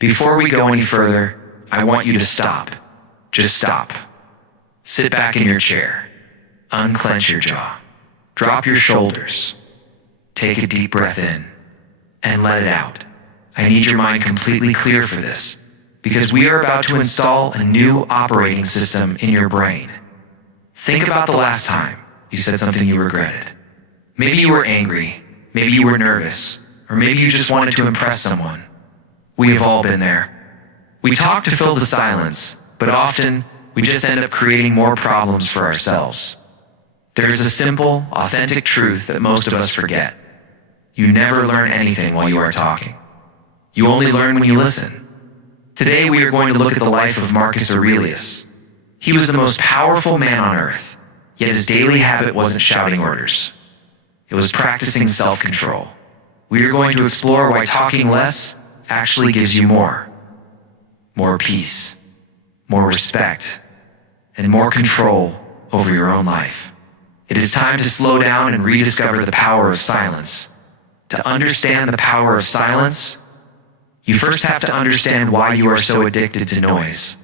Before we go any further, I want you to stop. Just stop. Sit back in your chair. Unclench your jaw. Drop your shoulders. Take a deep breath in and let it out. I need your mind completely clear for this, because we are about to install a new operating system in your brain. Think about the last time you said something you regretted. Maybe you were angry, maybe you were nervous, or maybe you just wanted to impress someone. We have all been there. We talk to fill the silence, but often we just end up creating more problems for ourselves. There is a simple, authentic truth that most of us forget. You never learn anything while you are talking. You only learn when you listen. Today we are going to look at the life of Marcus Aurelius. He was the most powerful man on earth, yet his daily habit wasn't shouting orders. It was practicing self-control. We are going to explore why talking less actually gives you more. More peace, more respect, and more control over your own life. It is time to slow down and rediscover the power of silence. To understand the power of silence, you first have to understand why you are so addicted to noise.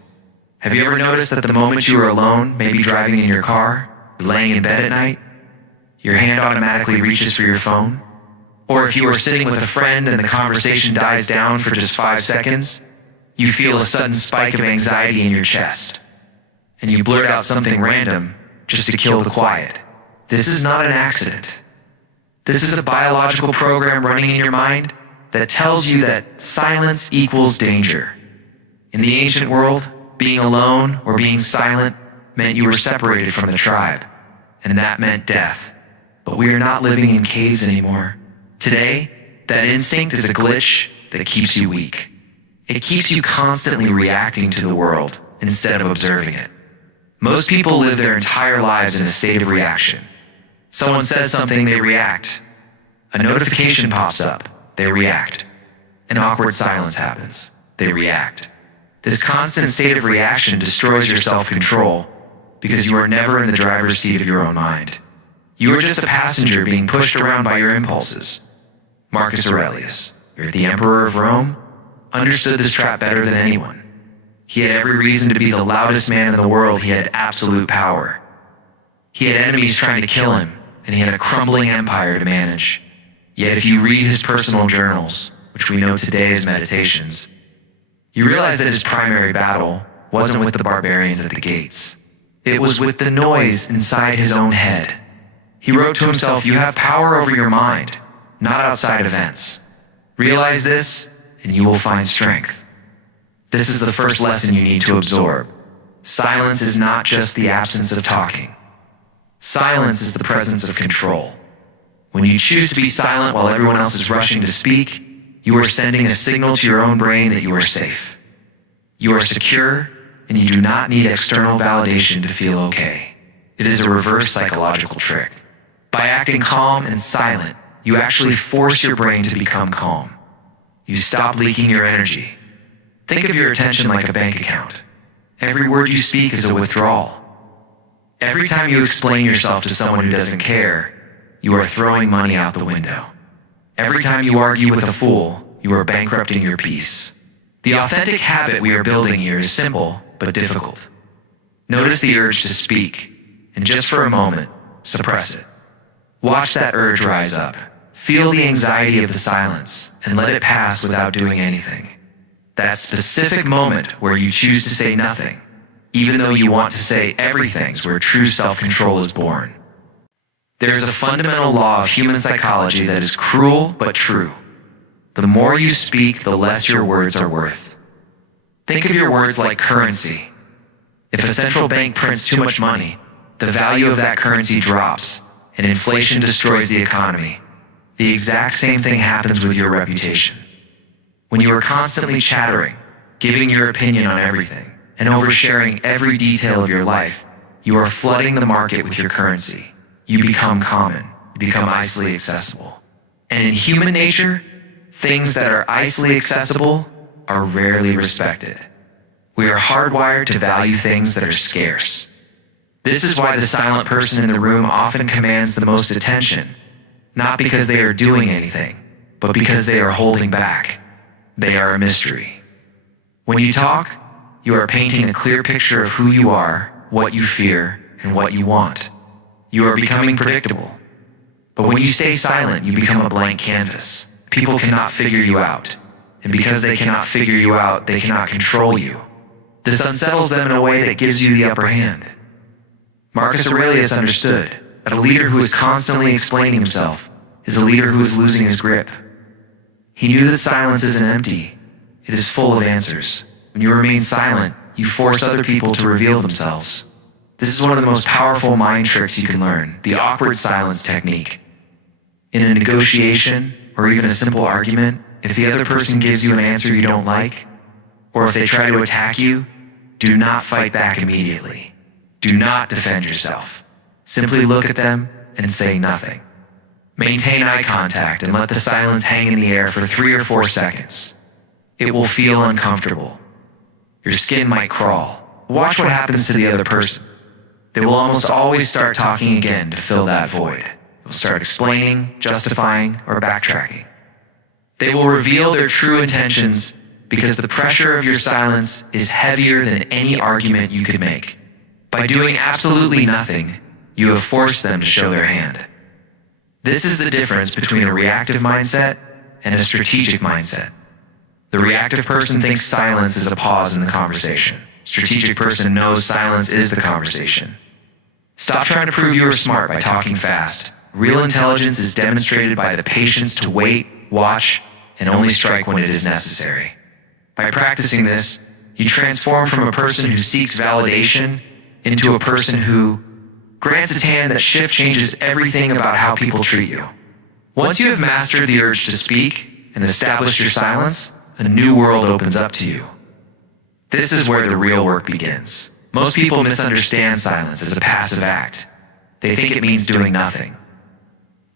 Have you ever noticed that the moment you are alone, maybe driving in your car, or laying in bed at night, your hand automatically reaches for your phone? Or if you are sitting with a friend and the conversation dies down for just 5 seconds, you feel a sudden spike of anxiety in your chest, and you blurt out something random just to kill the quiet. This is not an accident. This is a biological program running in your mind that tells you that silence equals danger. In the ancient world, being alone or being silent meant you were separated from the tribe, and that meant death. But we are not living in caves anymore. Today, that instinct is a glitch that keeps you weak. It keeps you constantly reacting to the world instead of observing it. Most people live their entire lives in a state of reaction. Someone says something, they react. A notification pops up, they react. An awkward silence happens, they react. This constant state of reaction destroys your self-control because you are never in the driver's seat of your own mind. You are just a passenger being pushed around by your impulses. Marcus Aurelius, the emperor of Rome, understood this trap better than anyone. He had every reason to be the loudest man in the world. He had absolute power. He had enemies trying to kill him, and he had a crumbling empire to manage. Yet if you read his personal journals, which we know today as meditations, you realize that his primary battle wasn't with the barbarians at the gates. It was with the noise inside his own head. He wrote to himself, "You have power over your mind, not outside events. Realize this, and you will find strength." This is the first lesson you need to absorb. Silence is not just the absence of talking. Silence is the presence of control. When you choose to be silent while everyone else is rushing to speak, you are sending a signal to your own brain that you are safe. You are secure, and you do not need external validation to feel okay. It is a reverse psychological trick. By acting calm and silent, you actually force your brain to become calm. You stop leaking your energy. Think of your attention like a bank account. Every word you speak is a withdrawal. Every time you explain yourself to someone who doesn't care, you are throwing money out the window. Every time you argue with a fool, you are bankrupting your peace. The authentic habit we are building here is simple but difficult. Notice the urge to speak, and just for a moment, suppress it. Watch that urge rise up. Feel the anxiety of the silence, and let it pass without doing anything. That specific moment where you choose to say nothing, even though you want to say everything, is where true self-control is born. There is a fundamental law of human psychology that is cruel but true. The more you speak, the less your words are worth. Think of your words like currency. If a central bank prints too much money, the value of that currency drops, and inflation destroys the economy. The exact same thing happens with your reputation. When you are constantly chattering, giving your opinion on everything, and oversharing every detail of your life, you are flooding the market with your currency. You become common. You become easily accessible. And in human nature, things that are easily accessible are rarely respected. We are hardwired to value things that are scarce. This is why the silent person in the room often commands the most attention, not because they are doing anything, but because they are holding back. They are a mystery. When you talk, you are painting a clear picture of who you are, what you fear, and what you want. You are becoming predictable. But when you stay silent, you become a blank canvas. People cannot figure you out. And because they cannot figure you out, they cannot control you. This unsettles them in a way that gives you the upper hand. Marcus Aurelius understood that a leader who is constantly explaining himself is a leader who is losing his grip. He knew that silence isn't empty. It is full of answers. When you remain silent, you force other people to reveal themselves. This is one of the most powerful mind tricks you can learn, the awkward silence technique. In a negotiation, or even a simple argument, if the other person gives you an answer you don't like, or if they try to attack you, do not fight back immediately. Do not defend yourself. Simply look at them and say nothing. Maintain eye contact and let the silence hang in the air for 3 or 4 seconds. It will feel uncomfortable. Your skin might crawl. Watch what happens to the other person. They will almost always start talking again to fill that void. They will start explaining, justifying, or backtracking. They will reveal their true intentions because the pressure of your silence is heavier than any argument you could make. By doing absolutely nothing, you have forced them to show their hand. This is the difference between a reactive mindset and a strategic mindset. The reactive person thinks silence is a pause in the conversation. Strategic person knows silence is the conversation. Stop trying to prove you are smart by talking fast. Real intelligence is demonstrated by the patience to wait, watch, and only strike when it is necessary. By practicing this, you transform from a person who seeks validation into a person who grants a hand that shift changes everything about how people treat you. Once you have mastered the urge to speak and established your silence, a new world opens up to you. This is where the real work begins. Most people misunderstand silence as a passive act. They think it means doing nothing.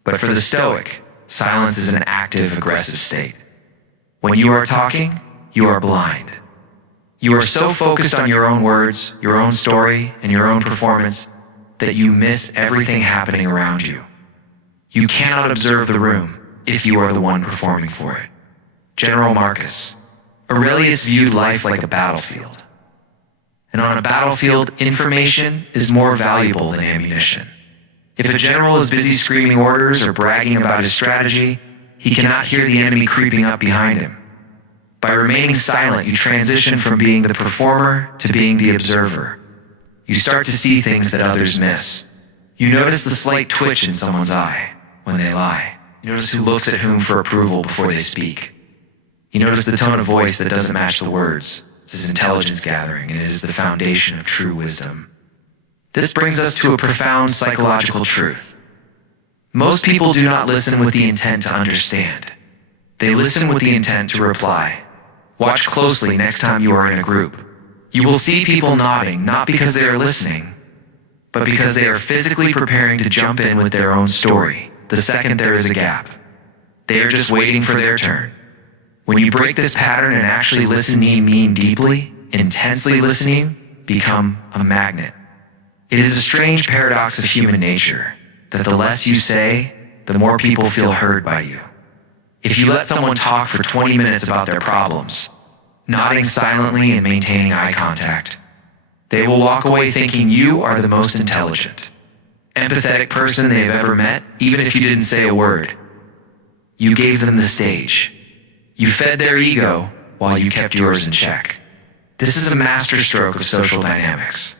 But for the Stoic, silence is an active, aggressive state. When you are talking, you are blind. You are so focused on your own words, your own story, and your own performance that you miss everything happening around you. You cannot observe the room if you are the one performing for it. General Marcus. Aurelius viewed life like a battlefield. And on a battlefield, information is more valuable than ammunition. If a general is busy screaming orders or bragging about his strategy, he cannot hear the enemy creeping up behind him. By remaining silent, you transition from being the performer to being the observer. You start to see things that others miss. You notice the slight twitch in someone's eye when they lie. You notice who looks at whom for approval before they speak. You notice the tone of voice that doesn't match the words. This is intelligence gathering, and it is the foundation of true wisdom. This brings us to a profound psychological truth. Most people do not listen with the intent to understand. They listen with the intent to reply. Watch closely next time you are in a group. You will see people nodding, not because they are listening, but because they are physically preparing to jump in with their own story the second there is a gap. They are just waiting for their turn. When you break this pattern and actually mean deeply, intensely listening, become a magnet. It is a strange paradox of human nature that the less you say, the more people feel heard by you. If you let someone talk for 20 minutes about their problems, nodding silently and maintaining eye contact, they will walk away thinking you are the most intelligent, empathetic person they have ever met, even if you didn't say a word. You gave them the stage. You fed their ego while you kept yours in check. This is a masterstroke of social dynamics.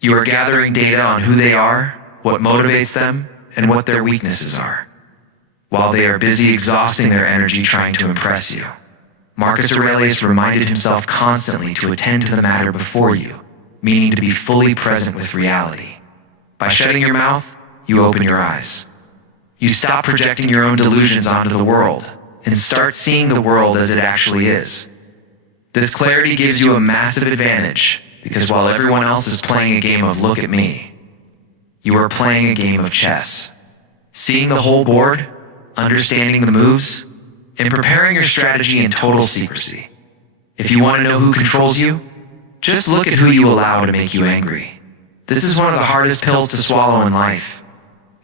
You are gathering data on who they are, what motivates them, and what their weaknesses are, while they are busy exhausting their energy trying to impress you. Marcus Aurelius reminded himself constantly to attend to the matter before you, meaning to be fully present with reality. By shutting your mouth, you open your eyes. You stop projecting your own delusions onto the world and start seeing the world as it actually is. This clarity gives you a massive advantage because while everyone else is playing a game of look at me, you are playing a game of chess. Seeing the whole board, understanding the moves, and preparing your strategy in total secrecy. If you want to know who controls you, just look at who you allow to make you angry. This is one of the hardest pills to swallow in life.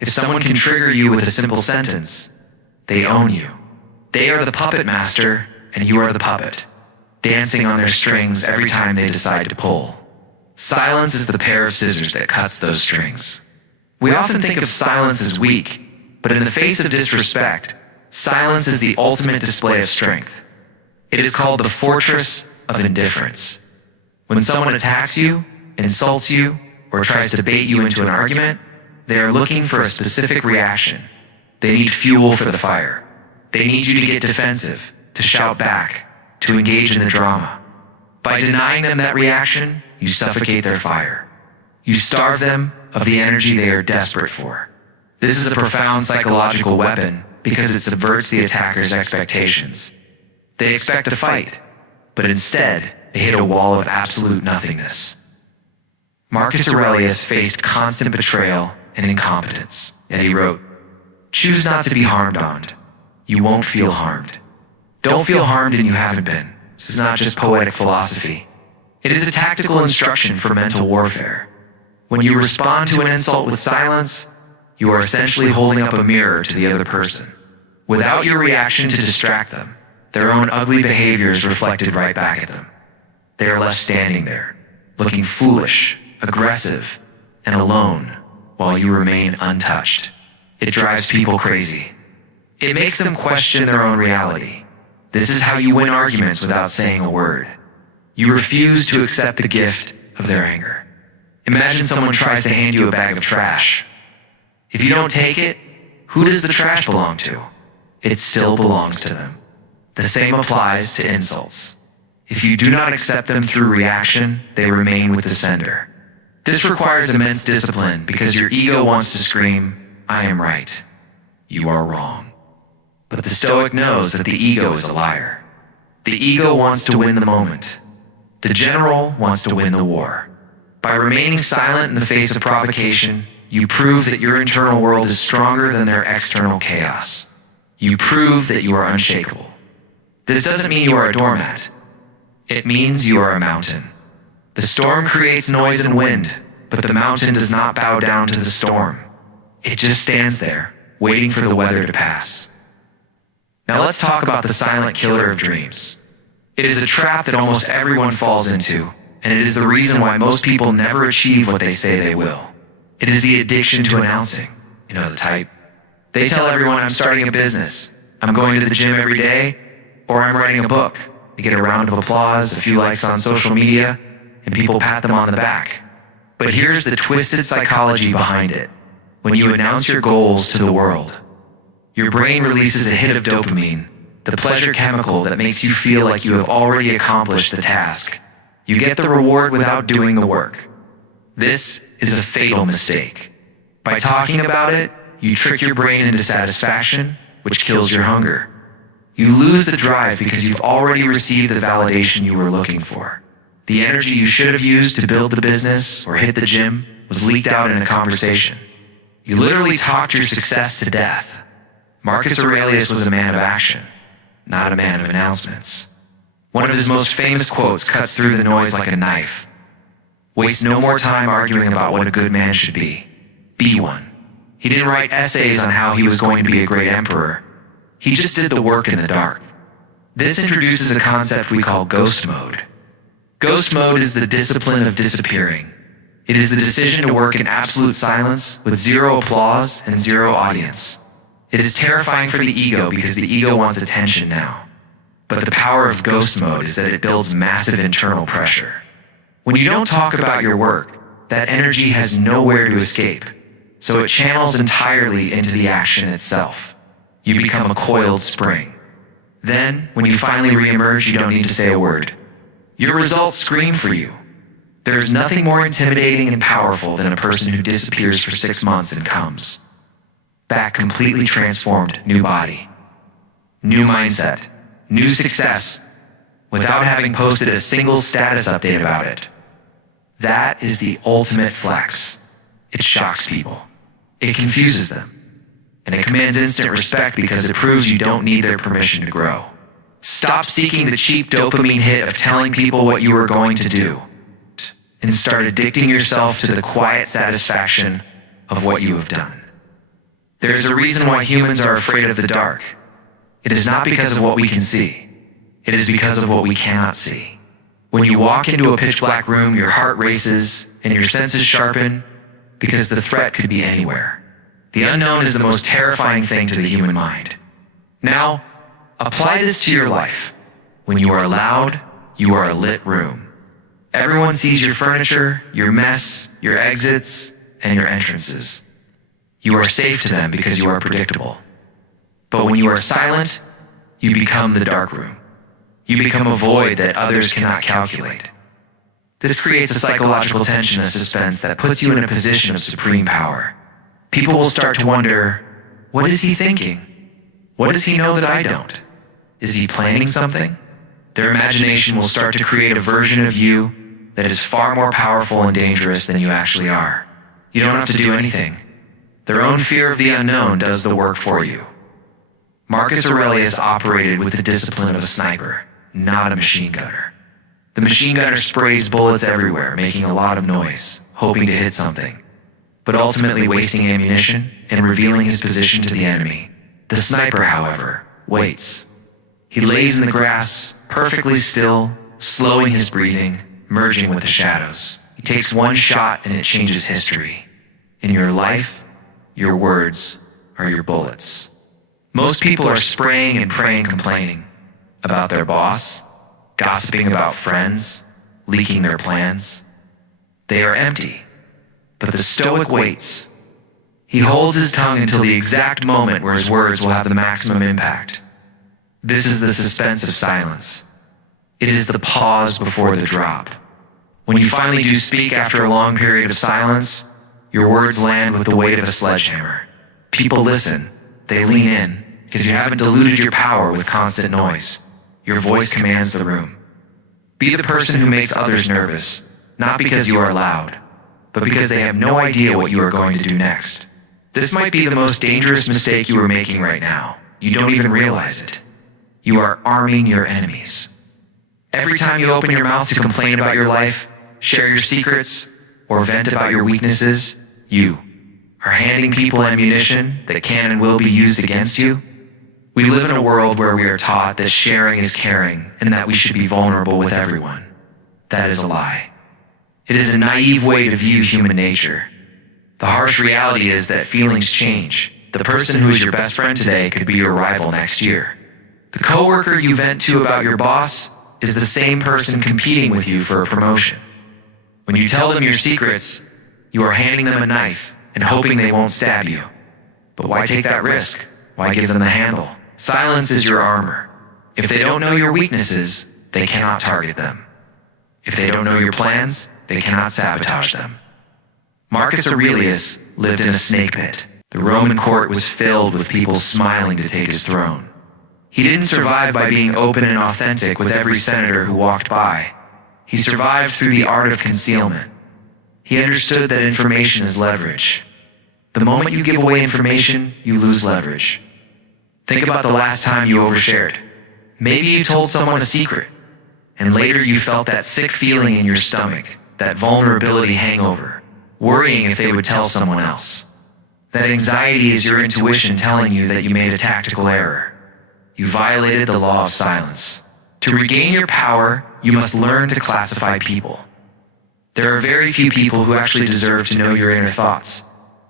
If someone can trigger you with a simple sentence, they own you. They are the puppet master, and you are the puppet. dancing on their strings every time they decide to pull. Silence is the pair of scissors that cuts those strings. We often think of silence as weak, but in the face of disrespect, silence is the ultimate display of strength. It is called the fortress of indifference. When someone attacks you, insults you, or tries to bait you into an argument, they are looking for a specific reaction. They need fuel for the fire. They need you to get defensive, to shout back, to engage in the drama. By denying them that reaction, you suffocate their fire. You starve them of the energy they are desperate for. This is a profound psychological weapon because it subverts the attacker's expectations. They expect a fight, but instead, they hit a wall of absolute nothingness. Marcus Aurelius faced constant betrayal and incompetence, and he wrote, "Choose not to be harmed on. You won't feel harmed. Don't feel harmed and you haven't been." This is not just poetic philosophy. It is a tactical instruction for mental warfare. When you respond to an insult with silence, you are essentially holding up a mirror to the other person. Without your reaction to distract them, their own ugly behavior is reflected right back at them. They are left standing there, looking foolish, aggressive, and alone, while you remain untouched. It drives people crazy. It makes them question their own reality. This is how you win arguments without saying a word. You refuse to accept the gift of their anger. Imagine someone tries to hand you a bag of trash. If you don't take it, who does the trash belong to? It still belongs to them. The same applies to insults. If you do not accept them through reaction, they remain with the sender. This requires immense discipline because your ego wants to scream, "I am right. You are wrong." But the Stoic knows that the ego is a liar. The ego wants to win the moment. The general wants to win the war. By remaining silent in the face of provocation, you prove that your internal world is stronger than their external chaos. You prove that you are unshakable. This doesn't mean you are a doormat. It means you are a mountain. The storm creates noise and wind, but the mountain does not bow down to the storm. It just stands there, waiting for the weather to pass. Now let's talk about the silent killer of dreams. It is a trap that almost everyone falls into, and it is the reason why most people never achieve what they say they will. It is the addiction to announcing. You know the type. They tell everyone, "I'm starting a business, I'm going to the gym every day, or I'm writing a book." They get a round of applause, a few likes on social media, and people pat them on the back. But here's the twisted psychology behind it. When you announce your goals to the world, your brain releases a hit of dopamine, the pleasure chemical that makes you feel like you have already accomplished the task. You get the reward without doing the work. This is a fatal mistake. By talking about it, you trick your brain into satisfaction, which kills your hunger. You lose the drive because you've already received the validation you were looking for. The energy you should have used to build the business or hit the gym was leaked out in a conversation. You literally talked your success to death. Marcus Aurelius was a man of action, not a man of announcements. One of his most famous quotes cuts through the noise like a knife. "Waste no more time arguing about what a good man should be. Be one." He didn't write essays on how he was going to be a great emperor. He just did the work in the dark. This introduces a concept we call ghost mode. Ghost mode is the discipline of disappearing. It is the decision to work in absolute silence with zero applause and zero audience. It is terrifying for the ego because the ego wants attention now. But the power of ghost mode is that it builds massive internal pressure. When you don't talk about your work, that energy has nowhere to escape, so it channels entirely into the action itself. You become a coiled spring. Then, when you finally reemerge, you don't need to say a word. Your results scream for you. There is nothing more intimidating and powerful than a person who disappears for 6 months and comes back completely transformed, new body, new mindset, new success, without having posted a single status update about it. That is the ultimate flex. It shocks people. It confuses them. And it commands instant respect because it proves you don't need their permission to grow. Stop seeking the cheap dopamine hit of telling people what you are going to do, and start addicting yourself to the quiet satisfaction of what you have done. There is a reason why humans are afraid of the dark. It is not because of what we can see. It is because of what we cannot see. When you walk into a pitch black room, your heart races and your senses sharpen because the threat could be anywhere. The unknown is the most terrifying thing to the human mind. Now, apply this to your life. When you are loud, you are a lit room. Everyone sees your furniture, your mess, your exits, and your entrances. You are safe to them because you are predictable. But when you are silent, you become the dark room. You become a void that others cannot calculate. This creates a psychological tension and suspense that puts you in a position of supreme power. People will start to wonder, what is he thinking? What does he know that I don't? Is he planning something? Their imagination will start to create a version of you that is far more powerful and dangerous than you actually are. You don't have to do anything. Their own fear of the unknown does the work for you. Marcus Aurelius operated with the discipline of a sniper, not a machine gunner. The machine gunner sprays bullets everywhere, making a lot of noise, hoping to hit something, but ultimately wasting ammunition and revealing his position to the enemy. The sniper, however, waits. He lays in the grass, perfectly still, slowing his breathing, merging with the shadows. He takes one shot and it changes history. In your life, your words are your bullets. Most people are spraying and praying, complaining about their boss, gossiping about friends, leaking their plans. They are empty, but the Stoic waits. He holds his tongue until the exact moment where his words will have the maximum impact. This is the suspense of silence. It is the pause before the drop. When you finally do speak after a long period of silence, your words land with the weight of a sledgehammer. People listen. They lean in, because you haven't diluted your power with constant noise. Your voice commands the room. Be the person who makes others nervous, not because you are loud, but because they have no idea what you are going to do next. This might be the most dangerous mistake you are making right now. You don't even realize it. You are arming your enemies. Every time you open your mouth to complain about your life, share your secrets, or vent about your weaknesses, you are handing people ammunition that can and will be used against you. We live in a world where we are taught that sharing is caring and that we should be vulnerable with everyone. That is a lie. It is a naive way to view human nature. The harsh reality is that feelings change. The person who is your best friend today could be your rival next year. The coworker you vent to about your boss is the same person competing with you for a promotion. When you tell them your secrets, you are handing them a knife and hoping they won't stab you. But why take that risk? Why give them the handle? Silence is your armor. If they don't know your weaknesses, they cannot target them. If they don't know your plans, they cannot sabotage them. Marcus Aurelius lived in a snake pit. The Roman court was filled with people smiling to take his throne. He didn't survive by being open and authentic with every senator who walked by. He survived through the art of concealment. He understood that information is leverage. The moment you give away information, you lose leverage. Think about the last time you overshared. Maybe you told someone a secret, and later you felt that sick feeling in your stomach, that vulnerability hangover, worrying if they would tell someone else. That anxiety is your intuition telling you that you made a tactical error. You violated the law of silence. To regain your power, you must learn to classify people. There are very few people who actually deserve to know your inner thoughts.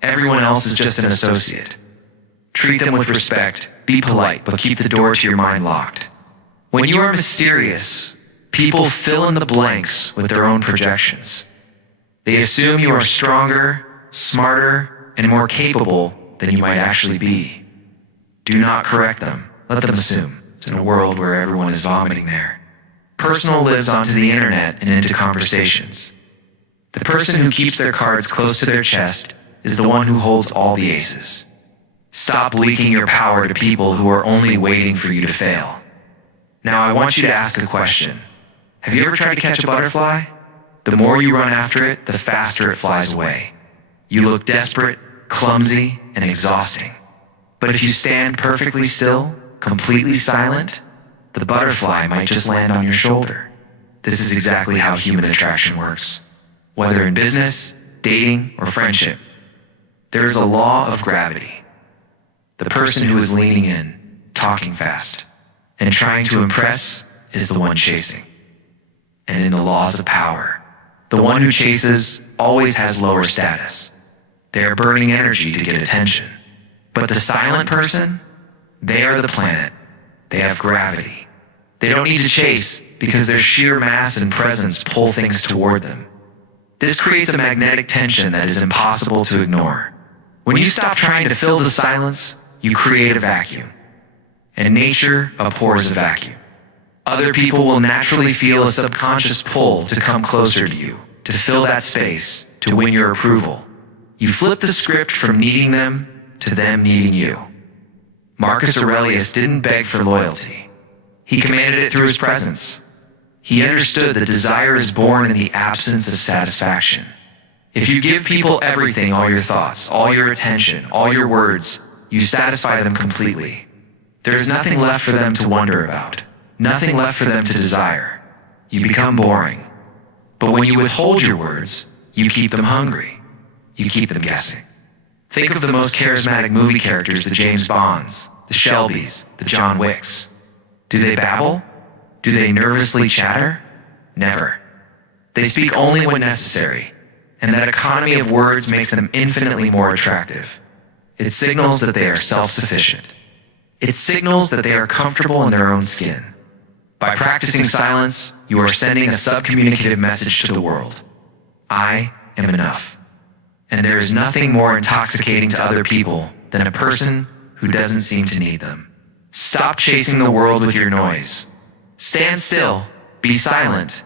Everyone else is just an associate. Treat them with respect, be polite, but keep the door to your mind locked. When you are mysterious, people fill in the blanks with their own projections. They assume you are stronger, smarter, and more capable than you might actually be. Do not correct them. Let them assume. It's in a world where everyone is vomiting there. Personal lives onto the internet and into conversations. The person who keeps their cards close to their chest is the one who holds all the aces. Stop leaking your power to people who are only waiting for you to fail. Now I want you to ask a question. Have you ever tried to catch a butterfly? The more you run after it, the faster it flies away. You look desperate, clumsy, and exhausting. But if you stand perfectly still, completely silent, the butterfly might just land on your shoulder. This is exactly how human attraction works. Whether in business, dating, or friendship, there is a law of gravity. The person who is leaning in, talking fast, and trying to impress is the one chasing. And in the laws of power, the one who chases always has lower status. They are burning energy to get attention. But the silent person, they are the planet. They have gravity. They don't need to chase because their sheer mass and presence pull things toward them. This creates a magnetic tension that is impossible to ignore. When you stop trying to fill the silence, you create a vacuum. And nature abhors a vacuum. Other people will naturally feel a subconscious pull to come closer to you, to fill that space, to win your approval. You flip the script from needing them to them needing you. Marcus Aurelius didn't beg for loyalty. He commanded it through his presence. He understood that desire is born in the absence of satisfaction. If you give people everything, all your thoughts, all your attention, all your words, you satisfy them completely. There is nothing left for them to wonder about, nothing left for them to desire. You become boring. But when you withhold your words, you keep them hungry. You keep them guessing. Think of the most charismatic movie characters, the James Bonds, the Shelbys, the John Wicks. Do they babble? Do they nervously chatter? Never. They speak only when necessary, and that economy of words makes them infinitely more attractive. It signals that they are self-sufficient. It signals that they are comfortable in their own skin. By practicing silence, you are sending a subcommunicative message to the world. I am enough. And there is nothing more intoxicating to other people than a person who doesn't seem to need them. Stop chasing the world with your noise. Stand still, be silent,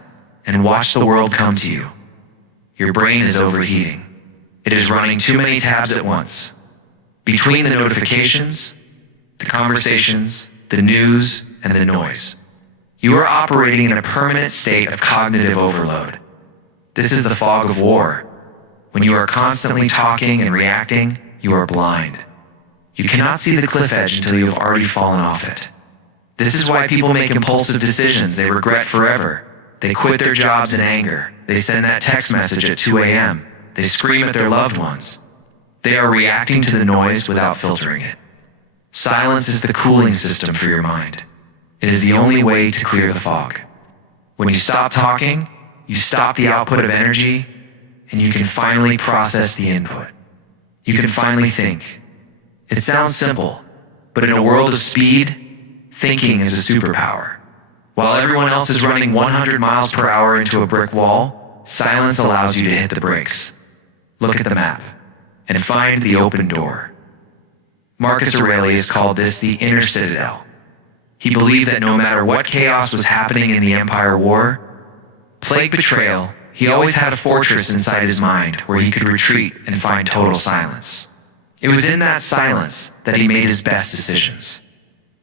and watch the world come to you. Your brain is overheating. It is running too many tabs at once. Between the notifications, the conversations, the news, and the noise, you are operating in a permanent state of cognitive overload. This is the fog of war. When you are constantly talking and reacting, you are blind. You cannot see the cliff edge until you have already fallen off it. This is why people make impulsive decisions they regret forever. They quit their jobs in anger. They send that text message at 2 a.m. They scream at their loved ones. They are reacting to the noise without filtering it. Silence is the cooling system for your mind. It is the only way to clear the fog. When you stop talking, you stop the output of energy, and you can finally process the input. You can finally think. It sounds simple, but in a world of speed, thinking is a superpower. While everyone else is running 100 miles per hour into a brick wall, silence allows you to hit the brakes. Look at the map and find the open door. Marcus Aurelius called this the inner citadel. He believed that no matter what chaos was happening in the Empire War, plague, betrayal, he always had a fortress inside his mind where he could retreat and find total silence. It was in that silence that he made his best decisions.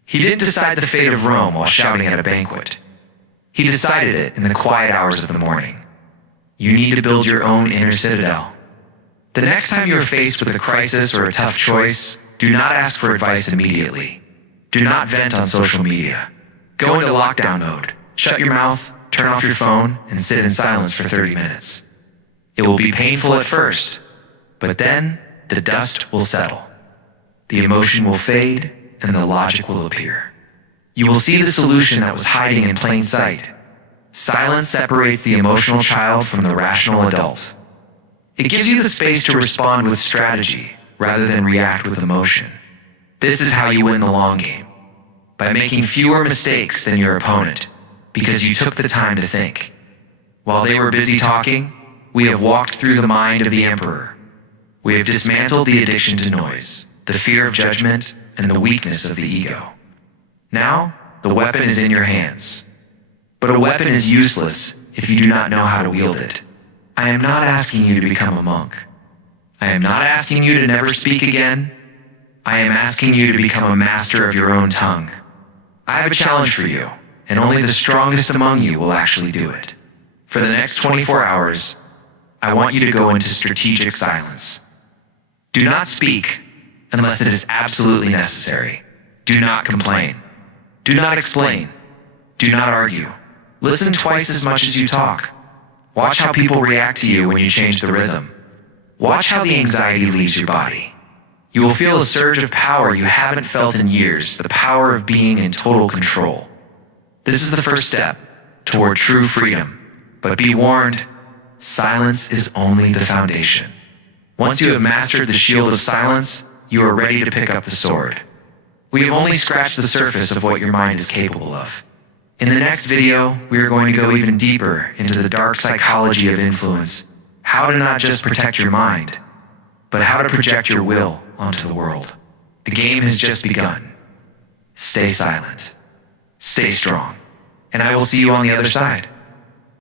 He didn't decide the fate of Rome while shouting at a banquet. He decided it in the quiet hours of the morning. You need to build your own inner citadel. The next time you are faced with a crisis or a tough choice, do not ask for advice immediately. Do not vent on social media. Go into lockdown mode. Shut your mouth, turn off your phone, and sit in silence for 30 minutes. It will be painful at first, but then the dust will settle. The emotion will fade, and the logic will appear. You will see the solution that was hiding in plain sight. Silence separates the emotional child from the rational adult. It gives you the space to respond with strategy rather than react with emotion. This is how you win the long game, by making fewer mistakes than your opponent, because you took the time to think. While they were busy talking, we have walked through the mind of the emperor. We have dismantled the addiction to noise, the fear of judgment, and the weakness of the ego. Now, the weapon is in your hands. But a weapon is useless if you do not know how to wield it. I am not asking you to become a monk. I am not asking you to never speak again. I am asking you to become a master of your own tongue. I have a challenge for you, and only the strongest among you will actually do it. For the next 24 hours, I want you to go into strategic silence. Do not speak unless it is absolutely necessary. Do not complain. Do not explain. Do not argue. Listen twice as much as you talk. Watch how people react to you when you change the rhythm. Watch how the anxiety leaves your body. You will feel a surge of power you haven't felt in years, the power of being in total control. This is the first step toward true freedom. But be warned, silence is only the foundation. Once you have mastered the shield of silence, you are ready to pick up the sword. We have only scratched the surface of what your mind is capable of. In the next video, we are going to go even deeper into the dark psychology of influence, how to not just protect your mind, but how to project your will onto the world. The game has just begun. Stay silent, stay strong, and I will see you on the other side.